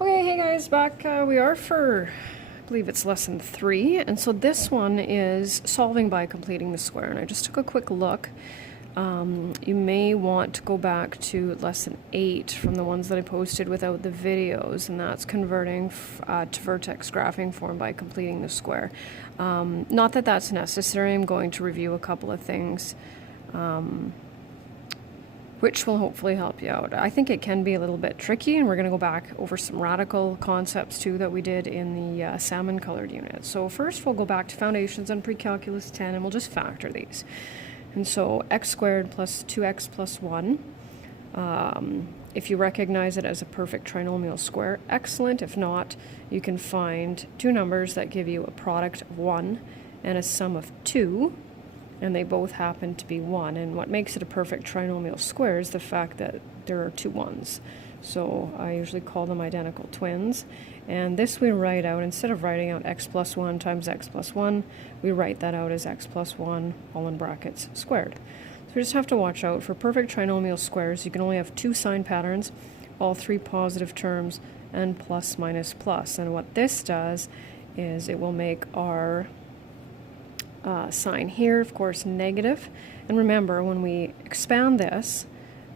Okay, hey guys, back we are for, I believe it's lesson 3, and so this one is solving by completing the square, and I just took a quick look. You may want to go back to lesson 8 from the ones that I posted without the videos, and that's converting to vertex graphing form by completing the square. Not that that's necessary. I'm going to review a couple of things which will hopefully help you out. I think it can be a little bit tricky, and we're going to go back over some radical concepts too that we did in the salmon colored unit. So first we'll go back to foundations and pre-calculus 10, and we'll just factor these. And so x squared plus 2x plus 1, if you recognize it as a perfect trinomial square, excellent. If not, you can find two numbers that give you a product of 1 and a sum of 2, and they both happen to be 1. And what makes it a perfect trinomial square is the fact that there are two 1s. So I usually call them identical twins. And this we write out, instead of writing out x plus 1 times x plus 1, we write that out as x plus 1, all in brackets, squared. So we just have to watch out. For perfect trinomial squares, you can only have two sign patterns, all three positive terms, and plus, minus, plus. And what this does is it will make our sign here, of course, negative. And remember, when we expand this,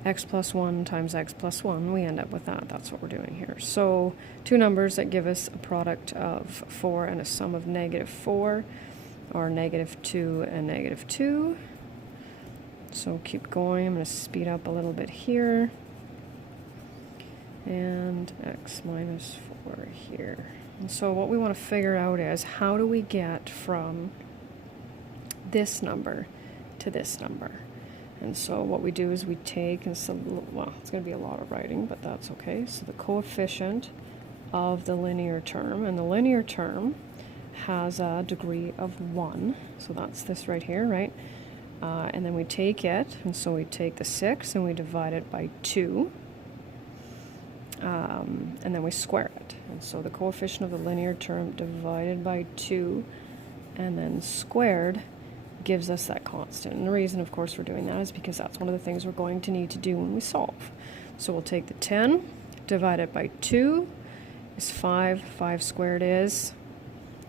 x plus 1 times x plus 1, we end up with that. That's what we're doing here. So two numbers that give us a product of 4 and a sum of negative 4 are negative 2 and negative 2. So keep going. I'm going to speed up a little bit here. And x minus 4 here. And so what we want to figure out is, how do we get from this number to this number? And so what we do is we take, and so, well, it's going to be a lot of writing, but that's okay. So the coefficient of the linear term, and the linear term has a degree of 1, so that's this right here, right? And then we take it, and so we take the 6 and we divide it by 2, and then we square it. And so the coefficient of the linear term divided by 2 and then squared gives us that constant. And the reason, of course, we're doing that is because that's one of the things we're going to need to do when we solve. So we'll take the 10, divide it by 2 is 5. 5 squared is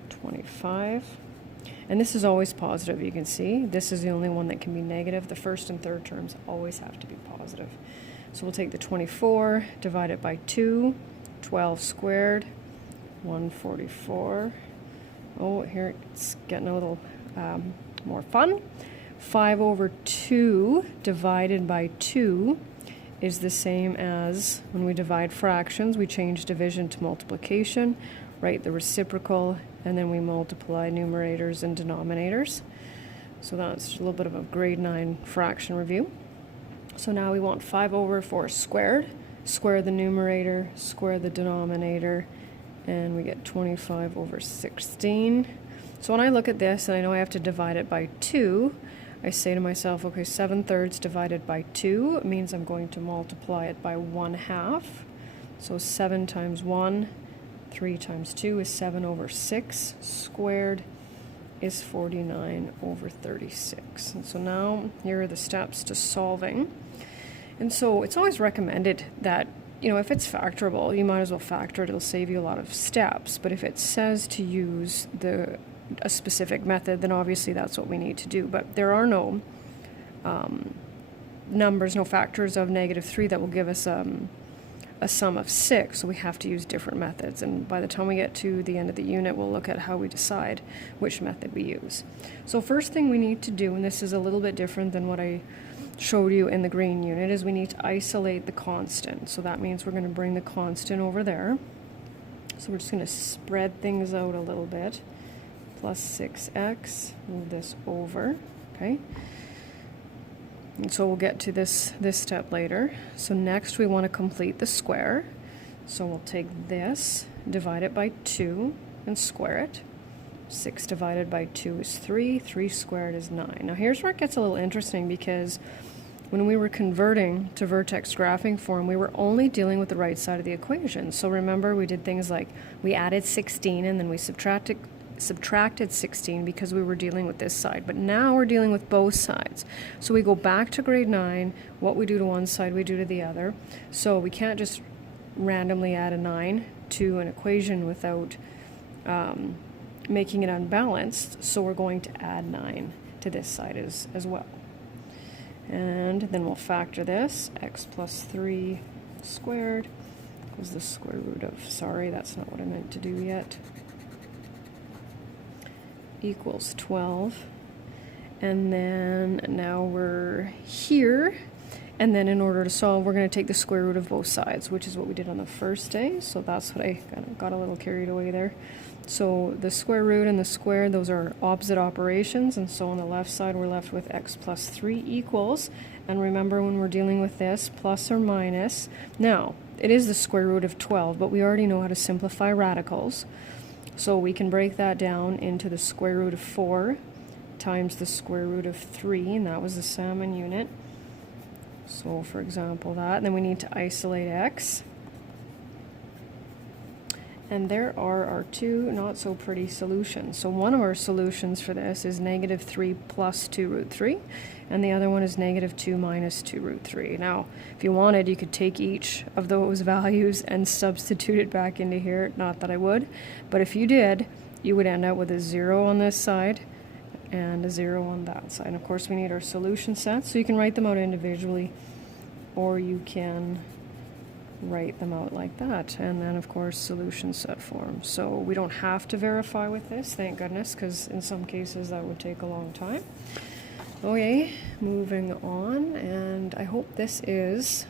25. And this is always positive, you can see. This is the only one that can be negative. The first and third terms always have to be positive. So we'll take the 24, divide it by 2, 12 squared, 144. Oh, here it's getting a little more fun. 5 over 2 divided by 2 is the same as when we divide fractions. We change division to multiplication, write the reciprocal, and then we multiply numerators and denominators. So that's a little bit of a grade 9 fraction review. So now we want 5 over 4 squared. Square the numerator, square the denominator, and we get 25 over 16. So when I look at this and I know I have to divide it by 2, I say to myself, okay, 7/3 divided by 2 means I'm going to multiply it by 1/2. So 7 times 1, 3 times 2 is 7 over 6. Squared is 49 over 36. And so now here are the steps to solving. And so it's always recommended that, you know, if it's factorable, you might as well factor it. It'll save you a lot of steps. But if it says to use a specific method, then obviously that's what we need to do. But there are no numbers, no factors of -3 that will give us a sum of 6, so we have to use different methods. And by the time we get to the end of the unit, we'll look at how we decide which method we use. So first thing we need to do, and this is a little bit different than what I showed you in the green unit, is we need to isolate the constant. So that means we're going to bring the constant over there. So we're just going to spread things out a little bit. Plus 6x, move this over, okay? And so we'll get to this step later. So next we want to complete the square. So we'll take this, divide it by 2, and square it. 6 divided by 2 is 3. 3 squared is 9. Now here's where it gets a little interesting, because when we were converting to vertex graphing form, we were only dealing with the right side of the equation. So remember, we did things like we added 16 and then we subtracted 16 because we were dealing with this side, but now we're dealing with both sides. So we go back to grade 9. What we do to one side we do to the other. So we can't just randomly add a 9 to an equation without making it unbalanced, so we're going to add 9 to this side as well. And then we'll factor this. X plus 3 squared was the square root of, sorry, that's not what I meant to do yet, equals 12. And then now we're here. And then in order to solve, we're going to take the square root of both sides, which is what we did on the first day. So that's what I got a little carried away there. So the square root and the square, those are opposite operations. And so on the left side, we're left with x plus 3 equals. And remember, when we're dealing with this, plus or minus. Now, it is the square root of 12, but we already know how to simplify radicals. So we can break that down into the square root of 4 times the square root of 3, and that was the salmon unit. So for example that, and then we need to isolate x. And there are our two not so pretty solutions. So one of our solutions for this is negative 3 plus 2 root 3, and the other one is negative 2 minus 2 root 3. Now, if you wanted, you could take each of those values and substitute it back into here. Not that I would, but if you did, you would end up with a 0 on this side and a 0 on that side. And of course, we need our solution sets, so you can write them out individually, or you can write them out like that, and then of course solution set form. So we don't have to verify with this, thank goodness, because in some cases that would take a long time. Okay, moving on, and I hope this is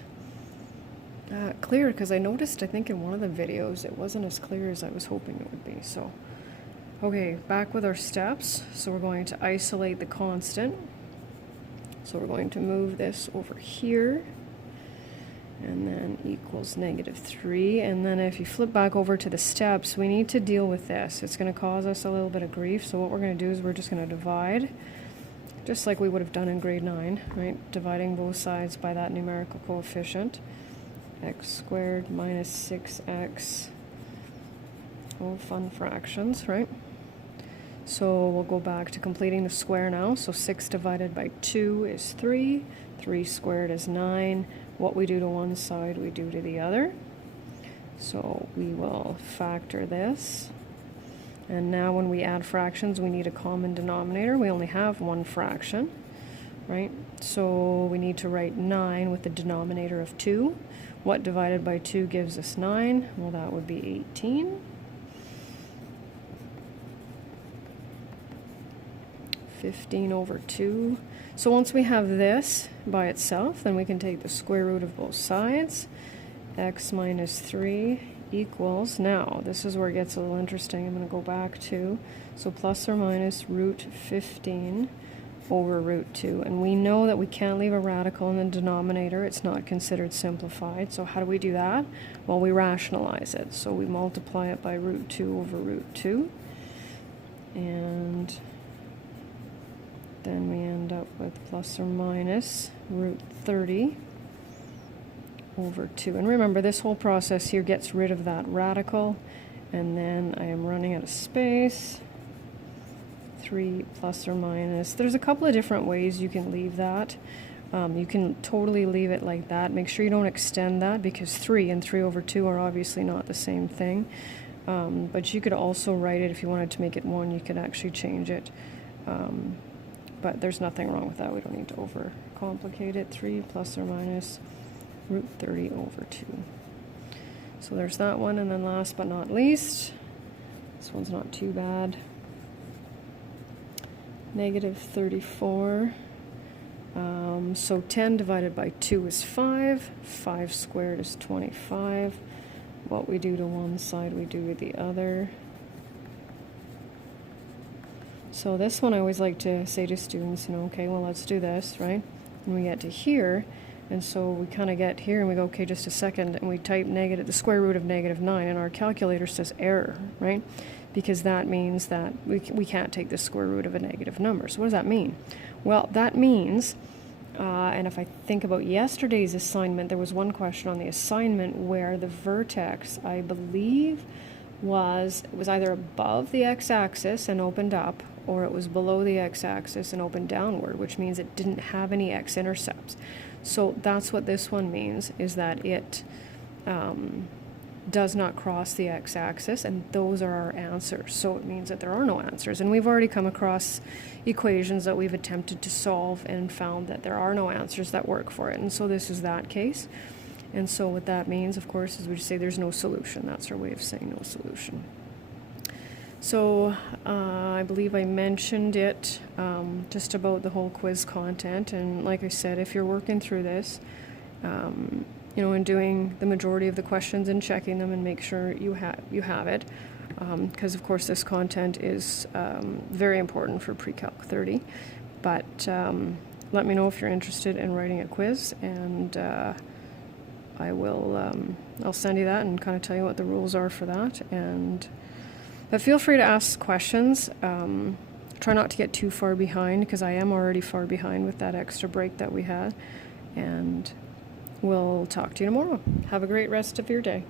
clear, because I noticed, I think in one of the videos, it wasn't as clear as I was hoping it would be. So okay, back with our steps. So we're going to isolate the constant. So we're going to move this over here, and then equals negative 3. And then if you flip back over to the steps, we need to deal with this. It's going to cause us a little bit of grief. So what we're going to do is we're just going to divide, just like we would have done in grade 9, right? Dividing both sides by that numerical coefficient. X squared minus 6x. Oh, fun fractions, right? So we'll go back to completing the square now. So 6 divided by 2 is 3. 3 squared is 9. What we do to one side, we do to the other. So we will factor this. And now when we add fractions, we need a common denominator. We only have one fraction, right? So we need to write 9 with the denominator of 2. What divided by 2 gives us 9? Well, that would be 18. 15 over 2. So once we have this by itself, then we can take the square root of both sides. X minus 3 equals, now this is where it gets a little interesting. I'm going to go back to, so plus or minus root 15 over root 2. And we know that we can't leave a radical in the denominator. It's not considered simplified. So how do we do that? Well, we rationalize it. So we multiply it by root 2 over root 2. And then we end up with plus or minus root 30 over 2. And remember, this whole process here gets rid of that radical. And then I am running out of space. 3 plus or minus. There's a couple of different ways you can leave that. You can totally leave it like that. Make sure you don't extend that, because 3 and 3 over 2 are obviously not the same thing. But you could also write it, if you wanted to make it 1, you could actually change it. But there's nothing wrong with that. We don't need to overcomplicate it. 3 plus or minus root 30 over 2. So there's that one. And then last but not least, this one's not too bad. Negative 34. So 10 divided by 2 is 5. 5 squared is 25. What we do to one side, we do to the other. So this one I always like to say to students, okay, well, let's do this, right? And we get to here, and so we kind of get here and we go, okay, just a second, and we type the square root of negative 9, and our calculator says error, right? Because that means that we can't take the square root of a negative number. So what does that mean? Well, that means, and if I think about yesterday's assignment, there was one question on the assignment where the vertex, I believe, was either above the x-axis and opened up, or it was below the x-axis and opened downward, which means it didn't have any x-intercepts. So that's what this one means, is that it does not cross the x-axis, and those are our answers. So it means that there are no answers. And we've already come across equations that we've attempted to solve and found that there are no answers that work for it. And so this is that case. And so what that means, of course, is we just say there's no solution. That's our way of saying no solution. So I believe I mentioned it just about the whole quiz content. And like I said, if you're working through this, and doing the majority of the questions and checking them and make sure you have it, because of course this content is very important for Pre-Calc 30. But let me know if you're interested in writing a quiz, and I'll send you that and kind of tell you what the rules are for that. But feel free to ask questions. Try not to get too far behind, because I am already far behind with that extra break that we had. And we'll talk to you tomorrow. Have a great rest of your day.